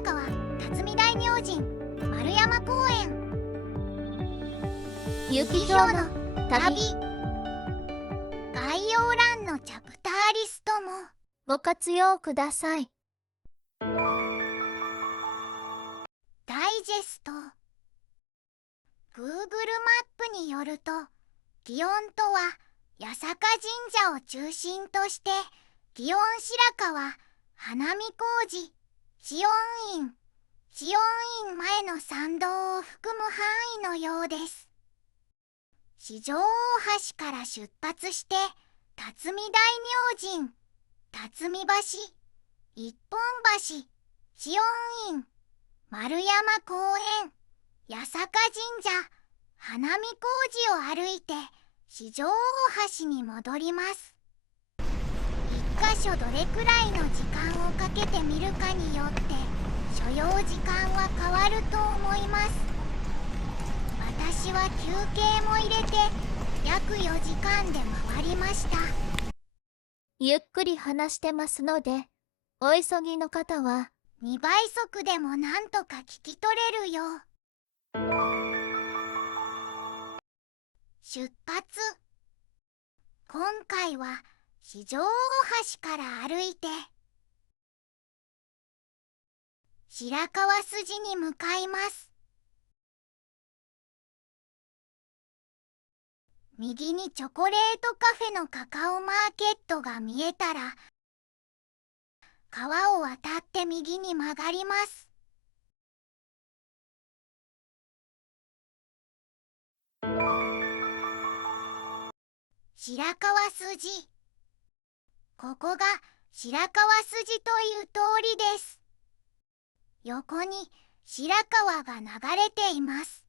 白川辰巳大明神丸山公園。ゆきひょうの旅。概要欄のチャプターリストもご活用ください。ダイジェスト。 Google マップによると、祇園とは八坂神社を中心として祇園白川、花見小路、知恩院、知恩院前の参道を含む範囲のようです。四条大橋から出発して辰巳大明神、辰巳橋、一本橋、知恩院、丸山公園、八坂神社、花見小路を歩いて四条大橋に戻ります。一箇所どれくらいの時間をかけて見るかによって所要時間は変わると思います。私は休憩も入れて約4時間で回りました。ゆっくり話してますので、お急ぎの方は2倍速でもなんとか聞き取れるよ。出発。今回は四条大橋から歩いて白川筋に向かいます。右にチョコレートカフェのカカオマーケットが見えたら、川を渡って右に曲がります。白川筋。ここが白川筋という通りです。横に白川が流れています。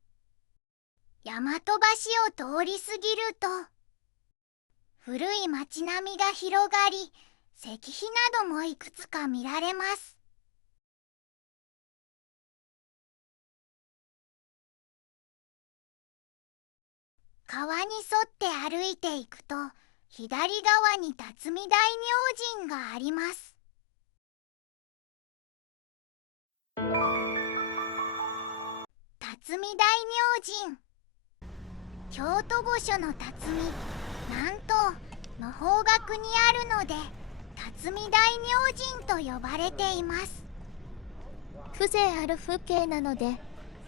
大和橋を通り過ぎると、古い町並みが広がり、石碑などもいくつか見られます。川に沿って歩いていくと、左側に辰巳大明神があります。辰巳大明神。京都御所の辰巳、南東の方角にあるので、辰巳大明神と呼ばれています。風情ある風景なので、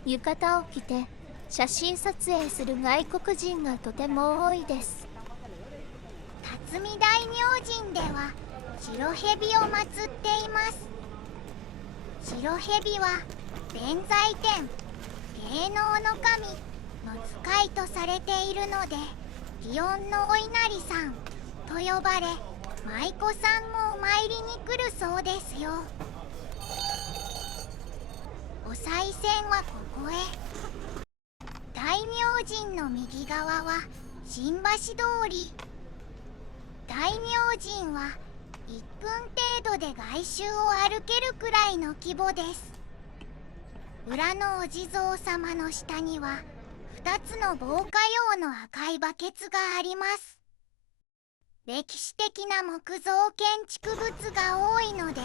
浴衣を着て写真撮影する外国人がとても多いです。辰巳大明神では白蛇を祀っています。白蛇は弁財天、芸能の神の使いとされているので、祇園のお稲荷さんと呼ばれ、舞妓さんもお参りに来るそうですよ。お賽銭はここへ。大明神の右側は新橋通り。大明神は1分程度で外周を歩けるくらいの規模です。裏のお地蔵様の下には2つの防火用の赤いバケツがあります。歴史的な木造建築物が多いので、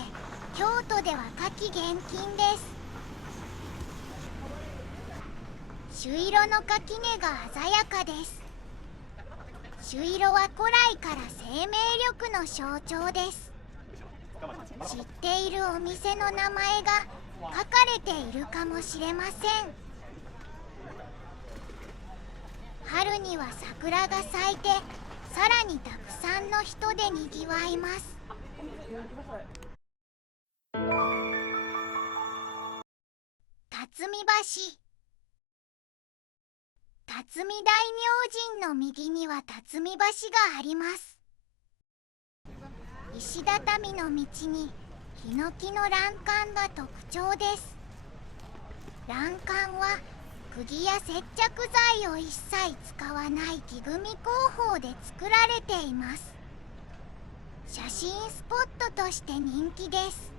京都では夏季厳禁です。朱色の垣根が鮮やかです。朱色は古来から生命力の象徴です。知っているお店の名前が書かれているかもしれません。春には桜が咲いて、さらにたくさんの人でにぎわいます。辰巳橋。辰巳大明神の右には辰巳橋があります。石畳の道にヒノキの欄干が特徴です。欄干は釘や接着剤を一切使わない木組み工法で作られています。写真スポットとして人気です。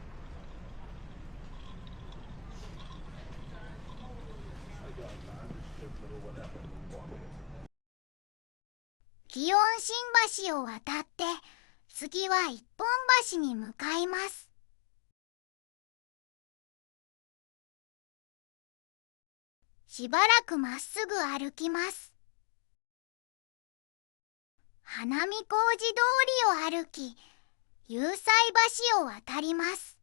祇園新橋を渡って次は一本橋に向かいます。しばらくまっすぐ歩きます。花見小路通りを歩き、有妻橋を渡ります。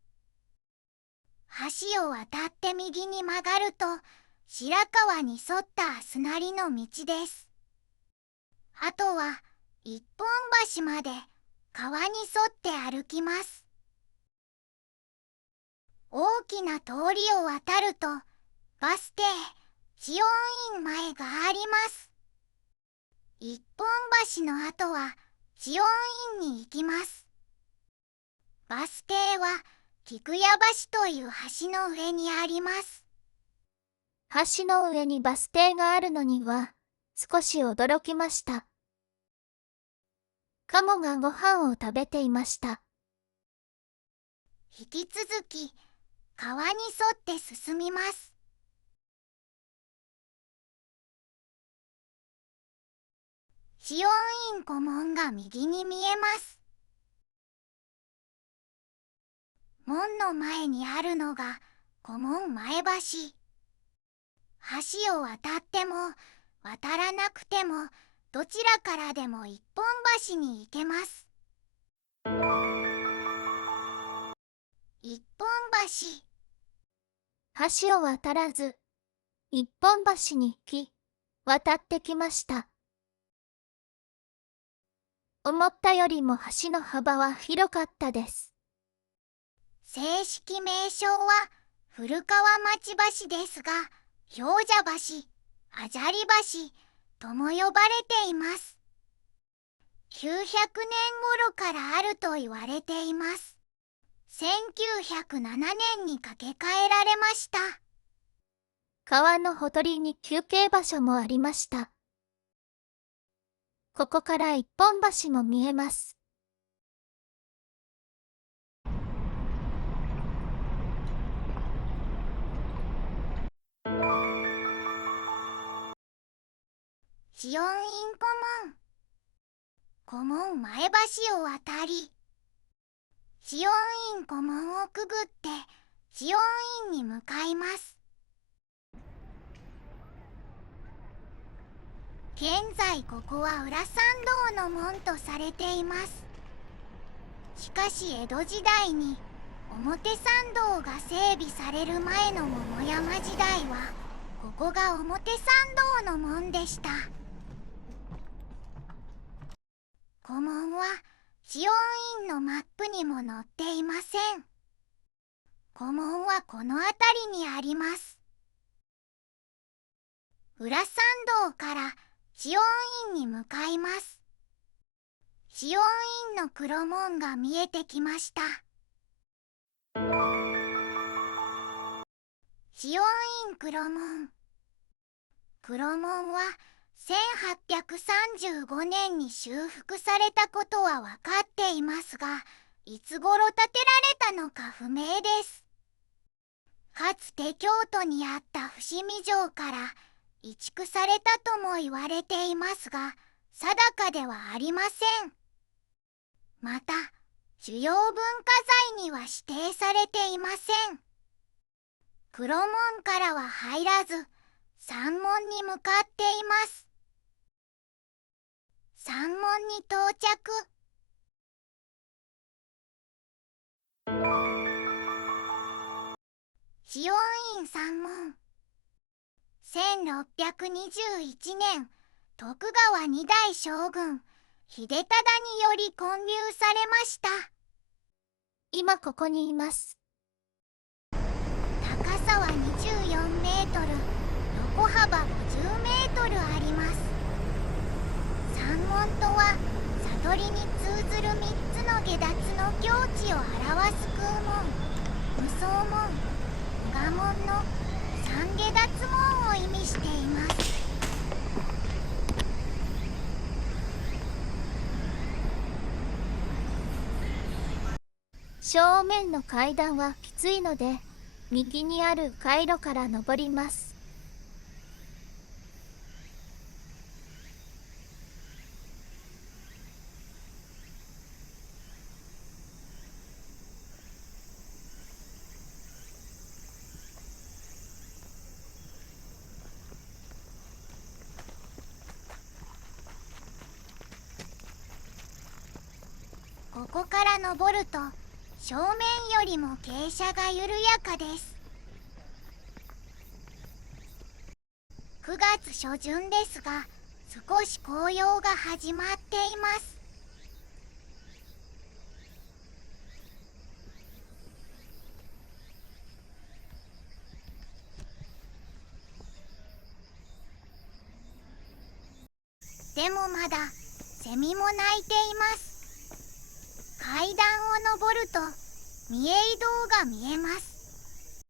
橋を渡って右に曲がると、白川に沿った砂利の道です。あとは一本橋まで川に沿って歩きます。大きな通りを渡ると、バス停、知恩院前があります。一本橋の後は知恩院に行きます。バス停は菊屋橋という橋の上にあります。橋の上にバス停があるのには少し驚きました。カモがご飯を食べていました。引き続き川に沿って進みます。知恩院古門が右に見えます。門の前にあるのが古門前橋。橋を渡っても渡らなくてもどちらからでも一本橋に行けます。一本橋。橋を渡らず一本橋に行き渡ってきました。思ったよりも橋の幅は広かったです。正式名称は古川町橋ですが、氷蛇橋、あじゃり橋とも呼ばれています。900年頃からあると言われています。1907年に架け替えられました。川のほとりに休憩場所もありました。ここから一本橋も見えます。知恩院古門前橋を渡り、知恩院古門をくぐって知恩院に向かいます。現在ここは裏参道の門とされています。しかし江戸時代に表参道が整備される前の桃山時代はここが表参道の門でした。古門は知恩院のマップにも載っていません。古門はこの辺りにあります。裏参道から知恩院に向かいます。知恩院の黒門が見えてきました。知恩院黒門。黒門は1835年に修復されたことは分かっていますが、いつ頃建てられたのか不明です。かつて京都にあった伏見城から移築されたとも言われていますが、定かではありません。また、主要文化財には指定されていません。黒門からは入らず、山門に向かっています。山門に到着。知恩院山門。1621年、徳川二代将軍秀忠により建立されました。今ここにいます。高さは24メートル、横幅50メートルあります。山門とは悟りに通ずる3つの下脱の境地を表す空門、無双門、無我門の三下脱門を意味しています。正面の階段はきついので、右にある回路から登ります。こから登ると正面よりも傾斜が緩やかです。9月初旬ですが、少し紅葉が始まっています。でもまだセミも鳴いています。階段を登ると御影堂が見えます。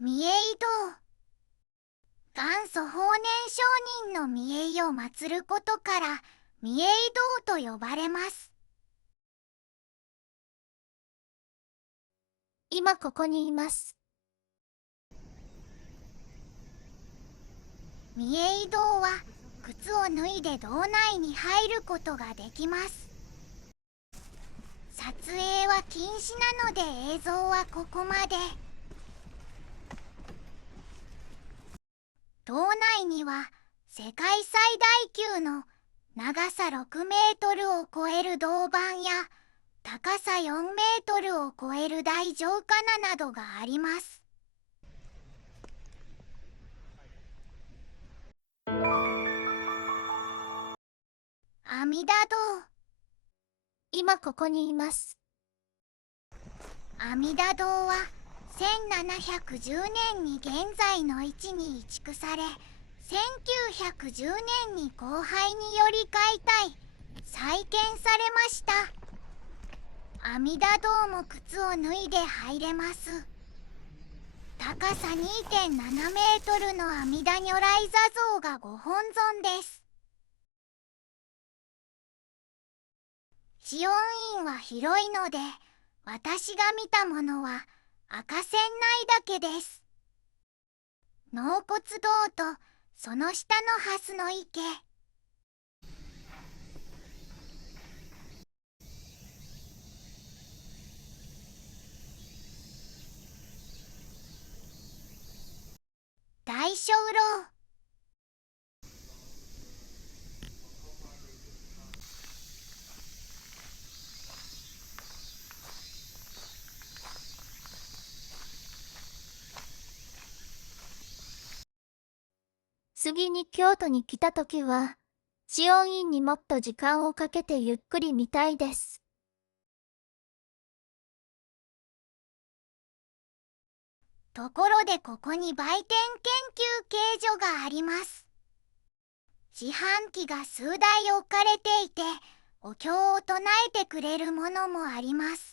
御影堂、元祖法然上人の御影を祀ることから御影堂と呼ばれます。今ここにいます。御影堂は靴を脱いで堂内に入ることができます。撮影は禁止なので映像はここまで。堂内には世界最大級の長さ6メートルを超える銅板や高さ4メートルを超える大城下などがあります。阿弥陀堂、今ここにいます。阿弥陀堂は1710年に現在の位置に移築され、1910年に荒廃により解体再建されました。阿弥陀堂も靴を脱いで入れます。高さ 2.7 メートルの阿弥陀如来坐像がご本尊です。知恩院は広いので、私が見たものは赤線内だけです。納骨堂とその下の蓮の池、大鐘楼、次に京都に来た時は、知恩院にもっと時間をかけてゆっくり見たいです。ところでここに売店研究計所があります。自販機が数台置かれていて、お経を唱えてくれるものもあります。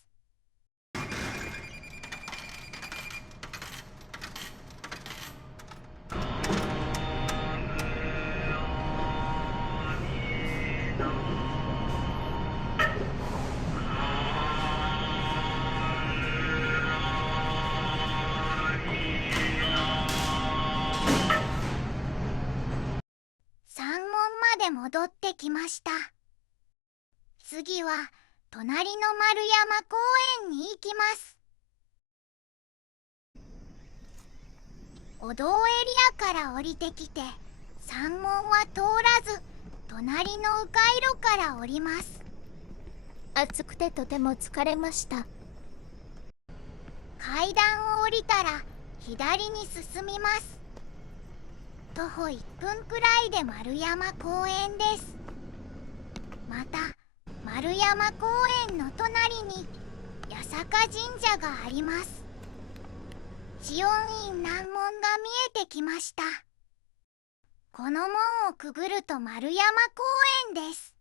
山門まで戻ってきました。次は隣の丸山公園に行きます。お堂エリアから降りてきて、山門は通らず隣の迂回路から降ります。暑くてとても疲れました。階段を降りたら左に進みます。徒歩1分くらいで丸山公園です。また丸山公園の隣に八坂神社があります。知恩院南門が見えてきました。この門をくぐると丸山公園です。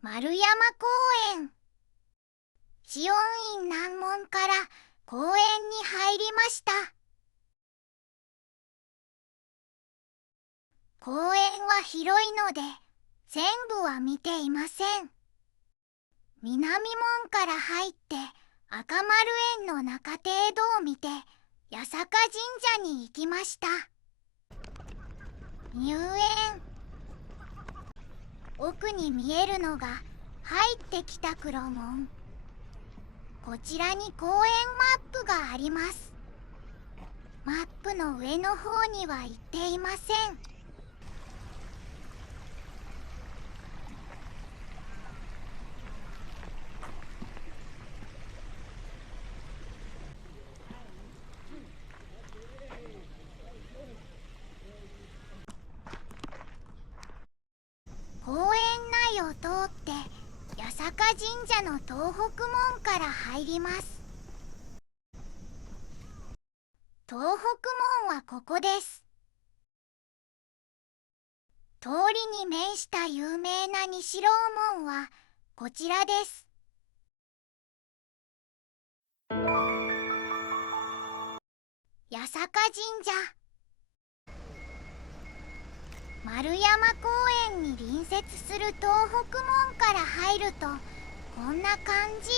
丸山公園、知恩院南門から公園に入りました。公園は広いので全部は見ていません。南門から入って赤丸園の中庭堂を見て八坂神社に行きました。入園、奥に見えるのが入ってきた黒門。こちらに公園マップがあります。マップの上の方には行っていません。の東北門から入ります。東北門はここです。通りに面した有名な西楼門はこちらです。八坂神社。丸山公園に隣接する東北門から入るとこんな感じ。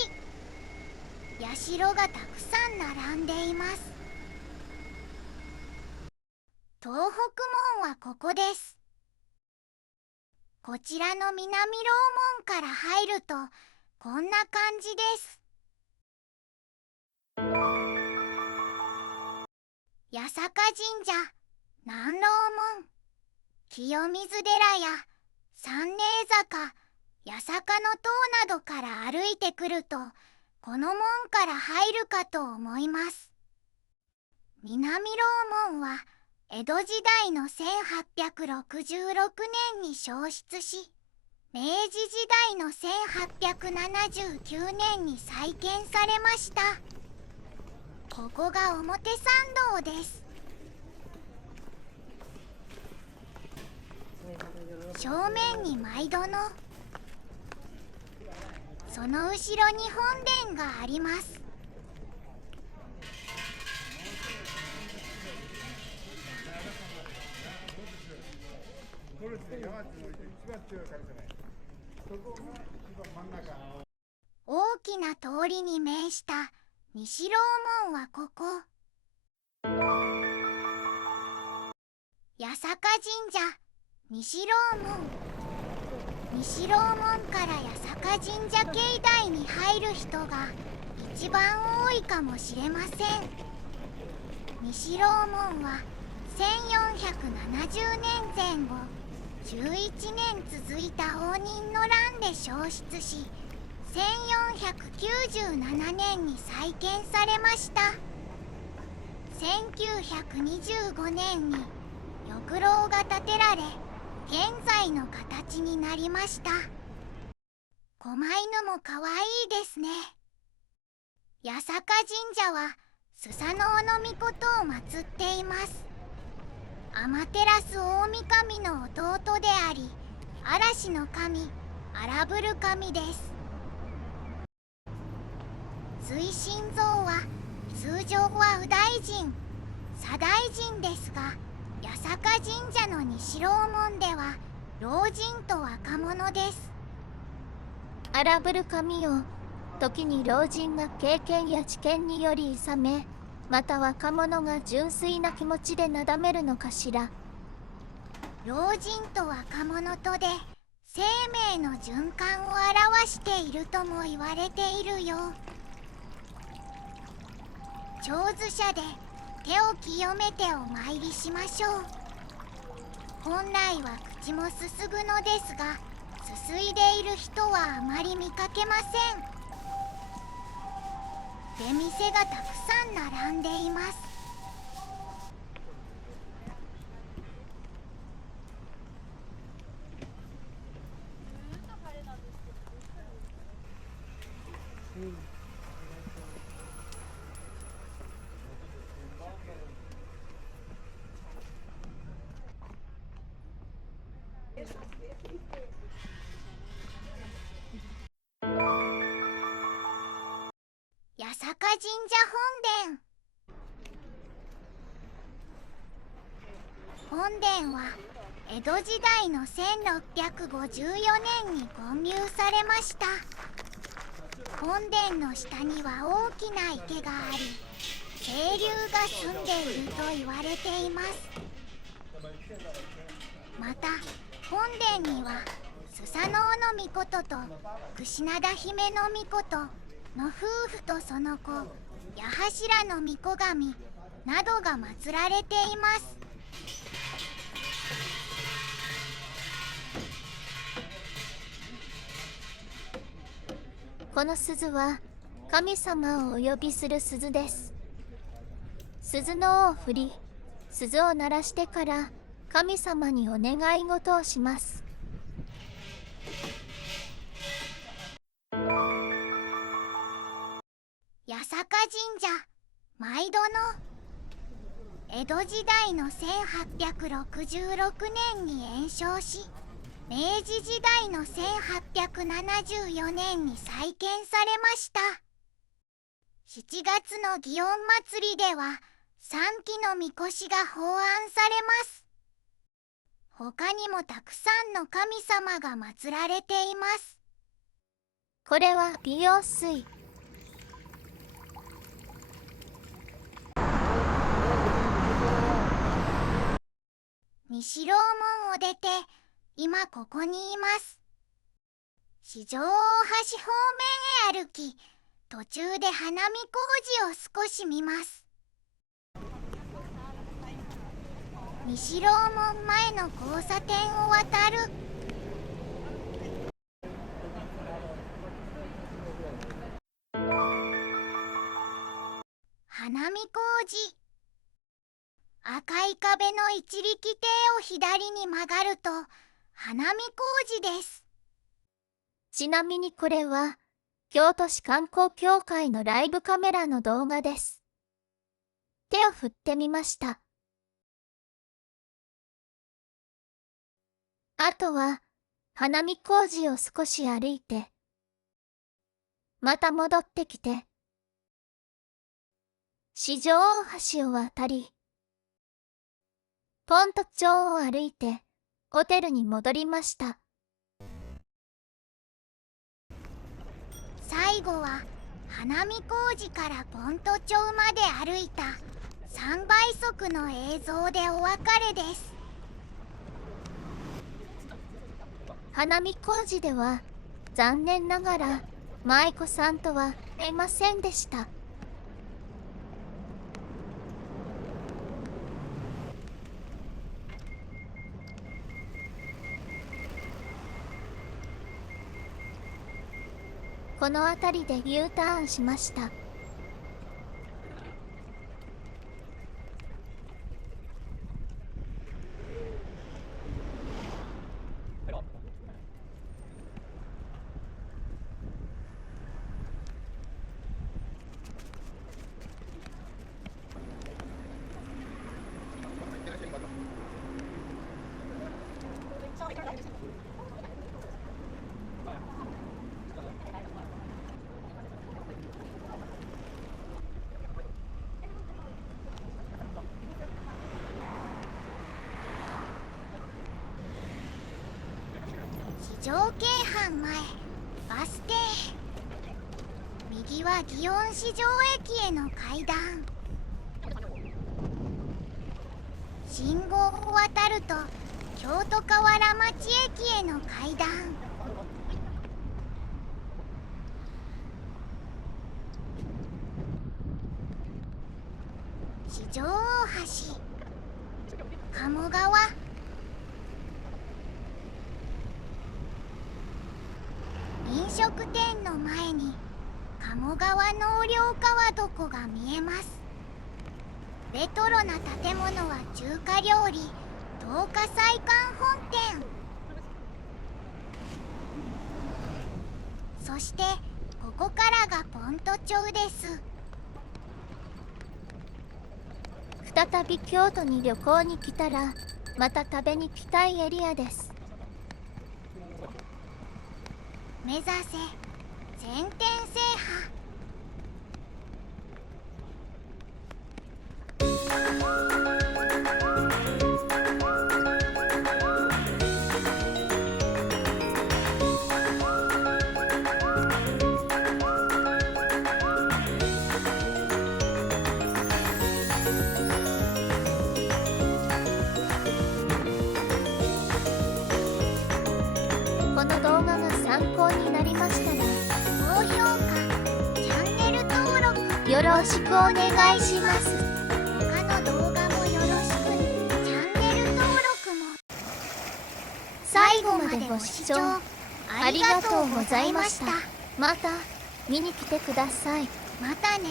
社がたくさん並んでいます。東北門はここです。こちらの南楼門から入るとこんな感じです。八坂神社南楼門。清水寺や三寧坂、八坂の塔などから歩いてくるとこの門から入るかと思います。南楼門は江戸時代の1866年に焼失し、明治時代の1879年に再建されました。ここが表参道です。正面に毎度の、その後ろに本殿があります。大きな通りに面した西楼門はここ。八坂神社西楼門。西楼門から八坂神社境内に入る人が一番多いかもしれません。西楼門は1470年前後11年続いた応仁の乱で焼失し、1497年に再建されました。1925年に翼楼が建てられ現在の形になりました。狛犬もかわいいですね。八坂神社はスサノオノミコトを祀っています。天照大神の弟であり嵐の神荒ぶる神です。水神像は通常は右大臣左大臣ですが、八坂神社の西楼門では老人と若者です。荒ぶる神を時に老人が経験や知見により諌め、また若者が純粋な気持ちでなだめるのかしら。老人と若者とで生命の循環を表しているとも言われているよ。手水舎で手を清めてお参りしましょう。本来は口もすすぐのですが、すすいでいる人はあまり見かけません。出店がたくさん並んでいます。八坂神社本殿は江戸時代の1654年に建立されました。本殿の下には大きな池があり、清流が澄んでいると言われています。また本殿にはスサノオノミコトと櫛灘姫のミコトの夫婦とその子八柱の巫女神などが祀られています。この鈴は神様をお呼びする鈴です。鈴の尾を振り、鈴を鳴らしてから神様にお願い事をします。社毎度の江戸時代の1866年に延焼し、明治時代の1874年に再建されました。7月の祇園祭では3基の神輿が奉安されます。他にもたくさんの神様が祀られています。これは美容水。西楼門を出て今ここにいます。四条大橋方面へ歩き、途中で花見小路を少し見ます。西楼門前の交差点を渡る。花見小路。赤い壁の一力亭を左に曲がると花見小路です。ちなみにこれは京都市観光協会のライブカメラの動画です。手を振ってみました。あとは花見小路を少し歩いて、また戻ってきて、四条大橋を渡り、ポント町を歩いてホテルに戻りました。最後は花見小路からポント町まで歩いた3倍速の映像でお別れです。花見小路では残念ながら舞妓さんとは会えませんでした。この辺りで U ターンしました。四条京阪前バス停。右は祇園四条駅への階段。信号を渡ると京都河原町駅への階段。四条大橋、鴨川。飲食店の前に鴨川納涼川床が見えます。レトロな建物は中華料理東華菜館本店。そしてここからがポント町です。再び京都に旅行に来たらまた食べに来たいエリアです。目指せ全店制覇。この動画が参考になりましたら高評価、チャンネル登録よろしくお願いします。他の動画もよろしく。チャンネル登録も。最後までご視聴ありがとうございました。また見に来てください。またね。